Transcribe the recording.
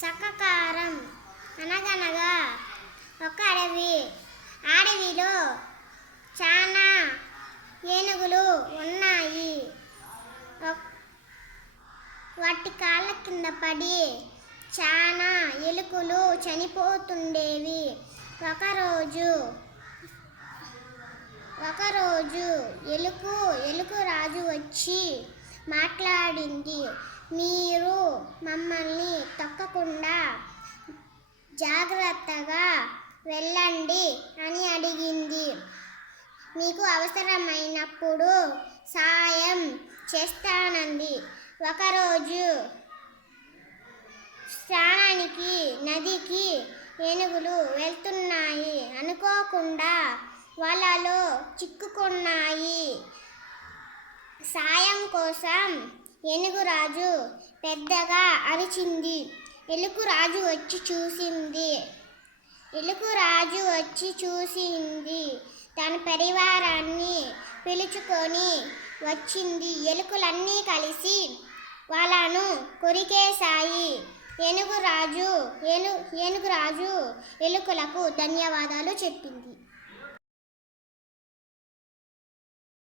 సకకారం అనగనగా ఒక అడవి. అడవిలో చాలా ఏనుగులు ఉన్నాయి. వాటి కాళ్ళ కింద పడి చాలా ఎలుకలు చనిపోతుండేవి. ఒకరోజు ఎలుక రాజు వచ్చి మాట్లాడింది. మీరు మమ్మల్ని తొక్కకుండా జాగ్రత్తగా వెళ్ళండి అని అడిగింది. మీకు అవసరమైనప్పుడు సాయం చేస్తానంది. ఒకరోజు స్నానానికి నదికి ఏనుగులు వెళ్తున్నాయి. అనుకోకుండా వలలో చిక్కుకున్నాయి. సాయం కోసం ఏనుగురాజు పెద్దగా అరిచింది. ఎలుకరాజు వచ్చి చూసింది. తన పరివారాన్ని పిలుచుకొని వచ్చింది. ఎలుకలన్నీ కలిసి వాళ్ళను కొరికేశాయి. ఏనుగురాజు ఎలుకలకు ధన్యవాదాలు చెప్పింది.